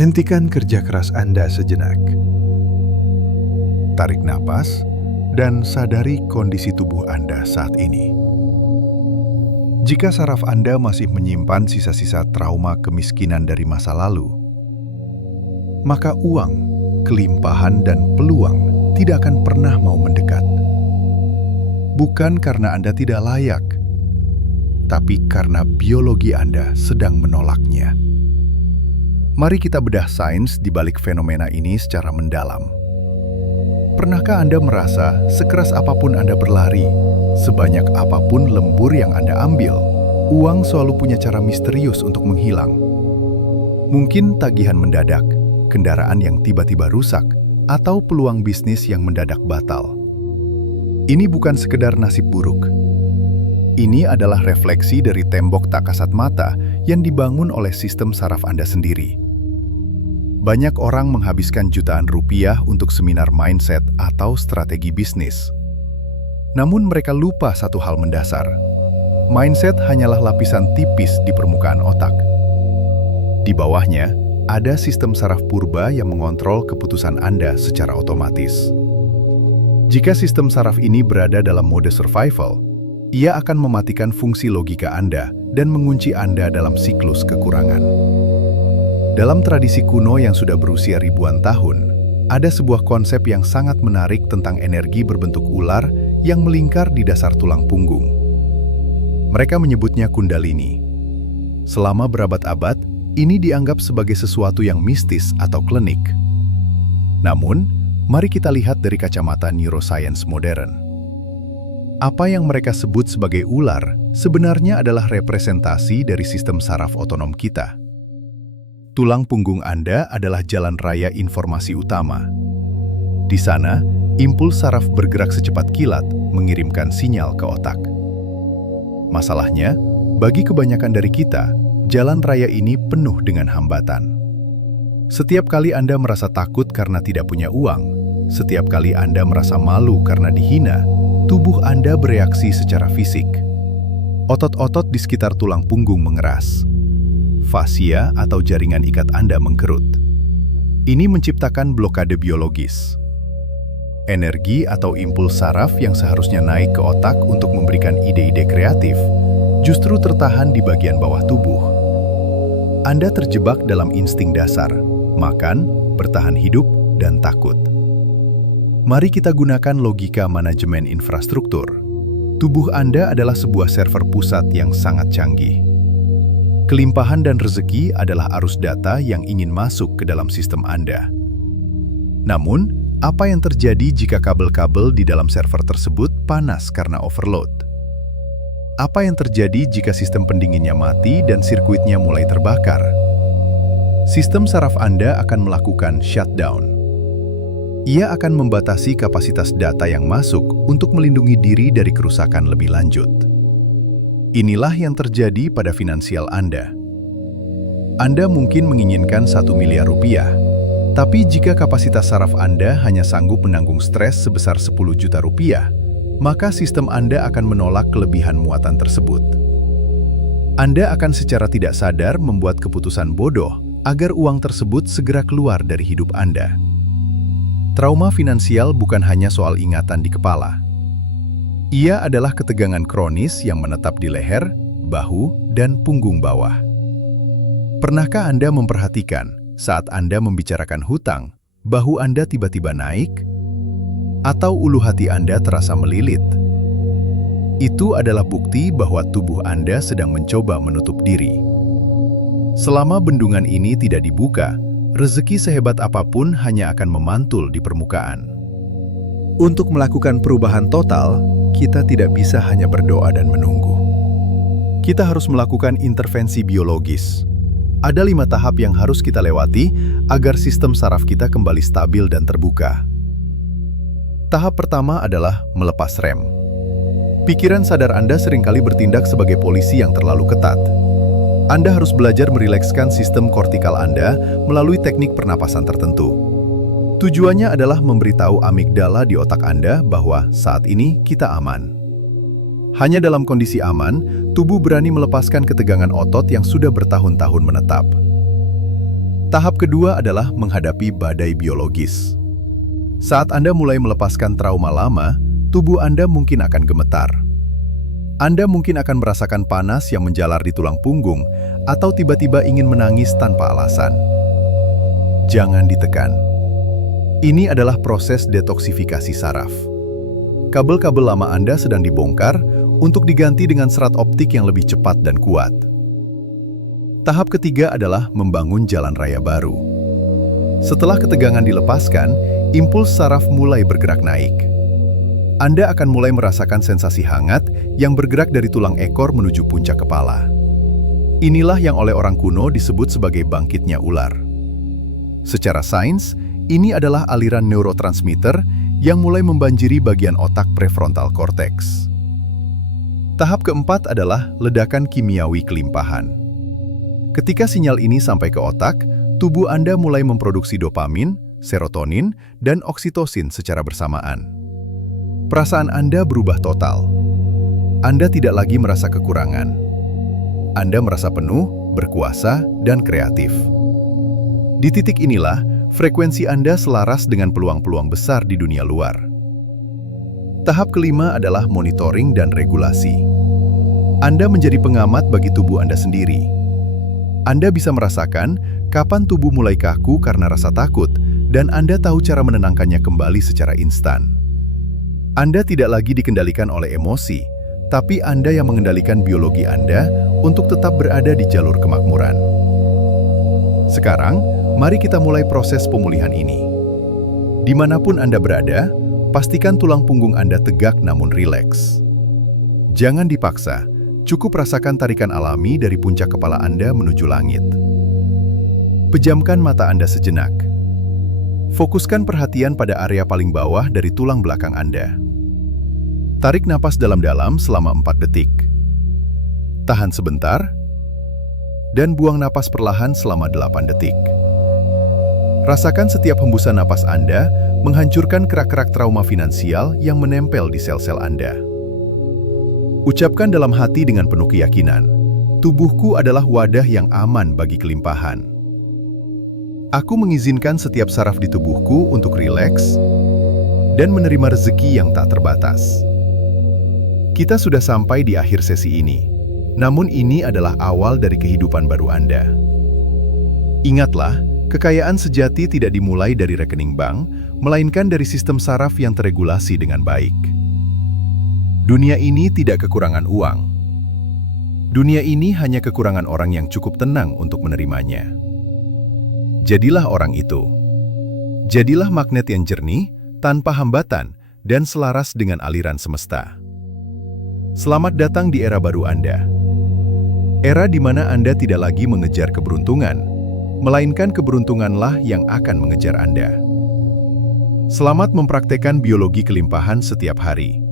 Hentikan kerja keras Anda sejenak. Tarik napas dan sadari kondisi tubuh Anda saat ini. Jika saraf Anda masih menyimpan sisa-sisa trauma kemiskinan dari masa lalu, maka uang, kelimpahan, dan peluang tidak akan pernah mau mendekat. Bukan karena Anda tidak layak, tapi karena biologi Anda sedang menolaknya. Mari kita bedah sains di balik fenomena ini secara mendalam. Pernahkah Anda merasa sekeras apapun Anda berlari, sebanyak apapun lembur yang Anda ambil, uang selalu punya cara misterius untuk menghilang? Mungkin tagihan mendadak, kendaraan yang tiba-tiba rusak, atau peluang bisnis yang mendadak batal. Ini bukan sekedar nasib buruk. Ini adalah refleksi dari tembok tak kasat mata yang dibangun oleh sistem saraf Anda sendiri. Banyak orang menghabiskan jutaan rupiah untuk seminar mindset atau strategi bisnis. Namun mereka lupa satu hal mendasar. Mindset hanyalah lapisan tipis di permukaan otak. Di bawahnya, ada sistem saraf purba yang mengontrol keputusan Anda secara otomatis. Jika sistem saraf ini berada dalam mode survival, ia akan mematikan fungsi logika Anda dan mengunci Anda dalam siklus kekurangan. Dalam tradisi kuno yang sudah berusia ribuan tahun, ada sebuah konsep yang sangat menarik tentang energi berbentuk ular yang melingkar di dasar tulang punggung. Mereka menyebutnya Kundalini. Selama berabad-abad, ini dianggap sebagai sesuatu yang mistis atau klinik. Namun, mari kita lihat dari kacamata neuroscience modern. Apa yang mereka sebut sebagai ular sebenarnya adalah representasi dari sistem saraf otonom kita. Tulang punggung Anda adalah jalan raya informasi utama. Di sana, impuls saraf bergerak secepat kilat, mengirimkan sinyal ke otak. Masalahnya, bagi kebanyakan dari kita, jalan raya ini penuh dengan hambatan. Setiap kali Anda merasa takut karena tidak punya uang, setiap kali Anda merasa malu karena dihina, tubuh Anda bereaksi secara fisik. Otot-otot di sekitar tulang punggung mengeras. Fascia atau jaringan ikat Anda mengkerut. Ini menciptakan blokade biologis. Energi atau impuls saraf yang seharusnya naik ke otak untuk memberikan ide-ide kreatif, justru tertahan di bagian bawah tubuh. Anda terjebak dalam insting dasar, makan, bertahan hidup, dan takut. Mari kita gunakan logika manajemen infrastruktur. Tubuh Anda adalah sebuah server pusat yang sangat canggih. Kelimpahan dan rezeki adalah arus data yang ingin masuk ke dalam sistem Anda. Namun, apa yang terjadi jika kabel-kabel di dalam server tersebut panas karena overload? Apa yang terjadi jika sistem pendinginnya mati dan sirkuitnya mulai terbakar? Sistem saraf Anda akan melakukan shutdown. Ia akan membatasi kapasitas data yang masuk untuk melindungi diri dari kerusakan lebih lanjut. Inilah yang terjadi pada finansial Anda. Anda mungkin menginginkan 1 miliar rupiah, tapi jika kapasitas saraf Anda hanya sanggup menanggung stres sebesar 10 juta rupiah, maka sistem Anda akan menolak kelebihan muatan tersebut. Anda akan secara tidak sadar membuat keputusan bodoh agar uang tersebut segera keluar dari hidup Anda. Trauma finansial bukan hanya soal ingatan di kepala. Ia adalah ketegangan kronis yang menetap di leher, bahu, dan punggung bawah. Pernahkah Anda memperhatikan saat Anda membicarakan hutang, bahu Anda tiba-tiba naik? Atau ulu hati Anda terasa melilit? Itu adalah bukti bahwa tubuh Anda sedang mencoba menutup diri. Selama bendungan ini tidak dibuka, rezeki sehebat apapun hanya akan memantul di permukaan. Untuk melakukan perubahan total, kita tidak bisa hanya berdoa dan menunggu. Kita harus melakukan intervensi biologis. Ada 5 tahap yang harus kita lewati agar sistem saraf kita kembali stabil dan terbuka. Tahap pertama adalah melepas rem. Pikiran sadar Anda seringkali bertindak sebagai polisi yang terlalu ketat. Anda harus belajar merilekskan sistem kortikal Anda melalui teknik pernapasan tertentu. Tujuannya adalah memberitahu amigdala di otak Anda bahwa saat ini kita aman. Hanya dalam kondisi aman, tubuh berani melepaskan ketegangan otot yang sudah bertahun-tahun menetap. Tahap kedua adalah menghadapi badai biologis. Saat Anda mulai melepaskan trauma lama, tubuh Anda mungkin akan gemetar. Anda mungkin akan merasakan panas yang menjalar di tulang punggung atau tiba-tiba ingin menangis tanpa alasan. Jangan ditekan. Ini adalah proses detoksifikasi saraf. Kabel-kabel lama Anda sedang dibongkar untuk diganti dengan serat optik yang lebih cepat dan kuat. Tahap ketiga adalah membangun jalan raya baru. Setelah ketegangan dilepaskan, impuls saraf mulai bergerak naik. Anda akan mulai merasakan sensasi hangat yang bergerak dari tulang ekor menuju puncak kepala. Inilah yang oleh orang kuno disebut sebagai bangkitnya ular. Secara sains, ini adalah aliran neurotransmitter yang mulai membanjiri bagian otak prefrontal cortex. Tahap keempat adalah ledakan kimiawi kelimpahan. Ketika sinyal ini sampai ke otak, tubuh Anda mulai memproduksi dopamin, serotonin, dan oksitosin secara bersamaan. Perasaan Anda berubah total. Anda tidak lagi merasa kekurangan. Anda merasa penuh, berkuasa, dan kreatif. Di titik inilah, frekuensi Anda selaras dengan peluang-peluang besar di dunia luar. Tahap kelima adalah monitoring dan regulasi. Anda menjadi pengamat bagi tubuh Anda sendiri. Anda bisa merasakan kapan tubuh mulai kaku karena rasa takut, dan Anda tahu cara menenangkannya kembali secara instan. Anda tidak lagi dikendalikan oleh emosi, tapi Anda yang mengendalikan biologi Anda untuk tetap berada di jalur kemakmuran. Sekarang, mari kita mulai proses pemulihan ini. Dimanapun Anda berada, pastikan tulang punggung Anda tegak namun rileks. Jangan dipaksa. Cukup rasakan tarikan alami dari puncak kepala Anda menuju langit. Pejamkan mata Anda sejenak. Fokuskan perhatian pada area paling bawah dari tulang belakang Anda. Tarik napas dalam-dalam selama 4 detik. Tahan sebentar, dan buang napas perlahan selama 8 detik. Rasakan setiap hembusan napas Anda menghancurkan kerak-kerak trauma finansial yang menempel di sel-sel Anda. Ucapkan dalam hati dengan penuh keyakinan, tubuhku adalah wadah yang aman bagi kelimpahan. Aku mengizinkan setiap saraf di tubuhku untuk rileks dan menerima rezeki yang tak terbatas. Kita sudah sampai di akhir sesi ini, namun ini adalah awal dari kehidupan baru Anda. Ingatlah, kekayaan sejati tidak dimulai dari rekening bank, melainkan dari sistem saraf yang terregulasi dengan baik. Dunia ini tidak kekurangan uang. Dunia ini hanya kekurangan orang yang cukup tenang untuk menerimanya. Jadilah orang itu. Jadilah magnet yang jernih, tanpa hambatan, dan selaras dengan aliran semesta. Selamat datang di era baru Anda. Era di mana Anda tidak lagi mengejar keberuntungan, melainkan keberuntunganlah yang akan mengejar Anda. Selamat mempraktekkan biologi kelimpahan setiap hari.